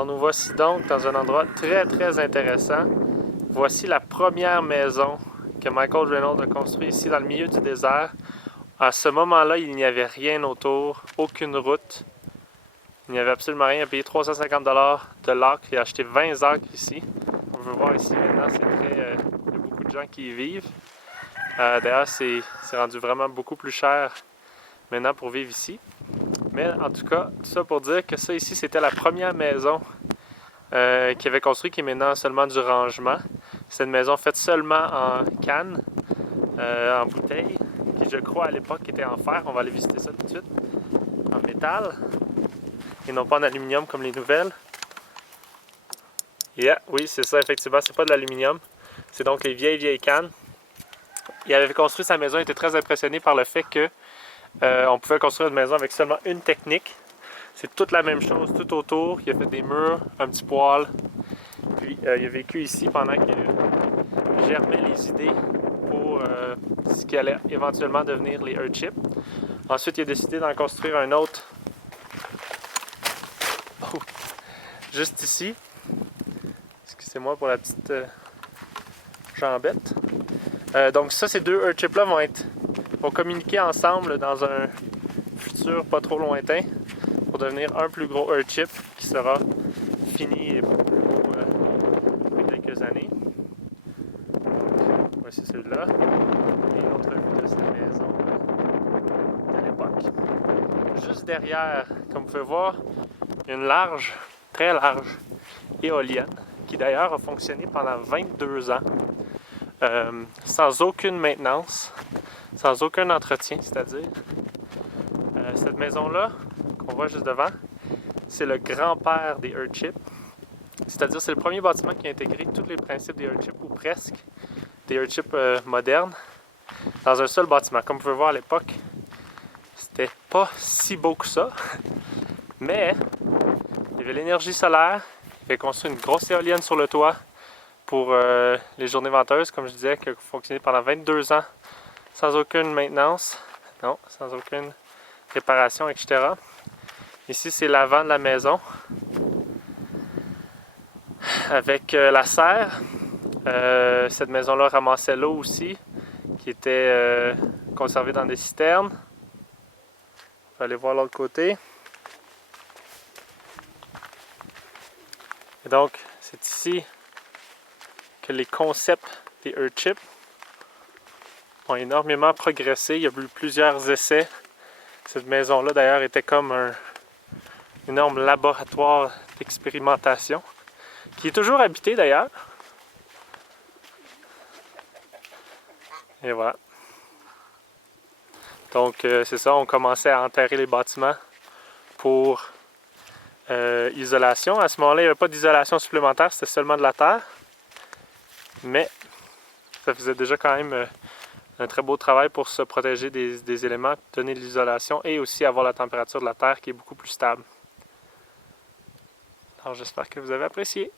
Alors nous voici donc dans un endroit très intéressant. Voici la première maison que Michael Reynolds a construite ici dans le milieu du désert. À ce moment-là, il n'y avait rien autour, aucune route. Il n'y avait absolument rien. Il a payé 350 $ de l'acre. Il a acheté 20 acres ici. On veut voir ici maintenant, il y a beaucoup de gens qui y vivent. D'ailleurs, c'est rendu vraiment beaucoup plus cher maintenant pour vivre ici. Mais en tout cas, tout ça pour dire que ça ici, c'était la première maison qu'il avait construite, qui est maintenant seulement du rangement. C'est une maison faite seulement en canne, en bouteille, qui je crois à l'époque était en fer. On va aller visiter ça tout de suite. En métal, et non pas en aluminium comme les nouvelles. Oui, c'est ça, effectivement, c'est pas de l'aluminium. C'est donc les vieilles cannes. Il avait construit sa maison, il était très impressionné par le fait que on pouvait construire une maison avec seulement une technique. C'est toute la même chose, tout autour. Il a fait des murs, un petit poêle. Puis il a vécu ici pendant qu'il germait les idées pour ce qui allait éventuellement devenir les Earthships. Ensuite, il a décidé d'en construire un autre juste ici. Excusez-moi pour la petite jambette. Donc ça, ces deux Earthships-là vont communiquer ensemble dans un futur pas trop lointain pour devenir un plus gros Earthship qui sera fini et beaucoup plus beau dans quelques années. Donc, voici celui-là. Et une autre vue de cette maison de l'époque. Juste derrière, comme vous pouvez voir, une large, très large éolienne qui d'ailleurs a fonctionné pendant 22 ans sans aucune maintenance, sans aucun entretien, c'est-à-dire cette maison-là qu'on voit juste devant, c'est le grand-père des Earthships. C'est-à-dire c'est le premier bâtiment qui a intégré tous les principes des Earthships, ou presque, des Earthships modernes, dans un seul bâtiment. Comme vous pouvez voir à l'époque, c'était pas si beau que ça, mais il y avait l'énergie solaire, il avait construit une grosse éolienne sur le toit pour les journées venteuses, comme je disais, qui a fonctionné pendant 22 ans, sans aucune maintenance, non, sans aucune réparation, etc. Ici, c'est l'avant de la maison, avec la serre. Cette maison-là ramassait l'eau aussi, qui était conservée dans des citernes. On va aller voir l'autre côté. Et donc, c'est ici que les concepts des Earthships ont énormément progressé. Il y a eu plusieurs essais. Cette maison-là, d'ailleurs, était comme un énorme laboratoire d'expérimentation, qui est toujours habité, d'ailleurs. Et voilà. Donc, c'est ça, on commençait à enterrer les bâtiments pour isolation. À ce moment-là, il n'y avait pas d'isolation supplémentaire, c'était seulement de la terre. Mais ça faisait déjà quand même un très beau travail pour se protéger des éléments, donner de l'isolation et aussi avoir la température de la terre qui est beaucoup plus stable. Alors j'espère que vous avez apprécié.